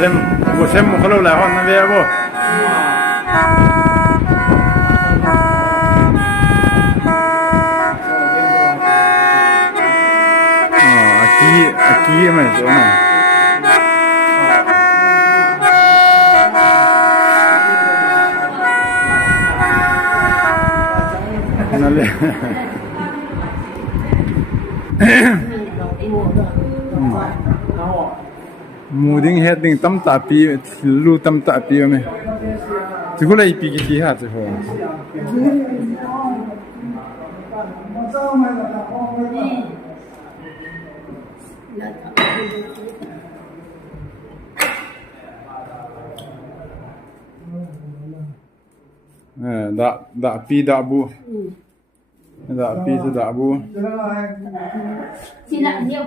我先木克楼来哈，那边不。aqui mas muding heading tam tapi lu tam tapi me tu lagi pergi dia tu dak pi dak bu dak pi tu dak bu sila nhiều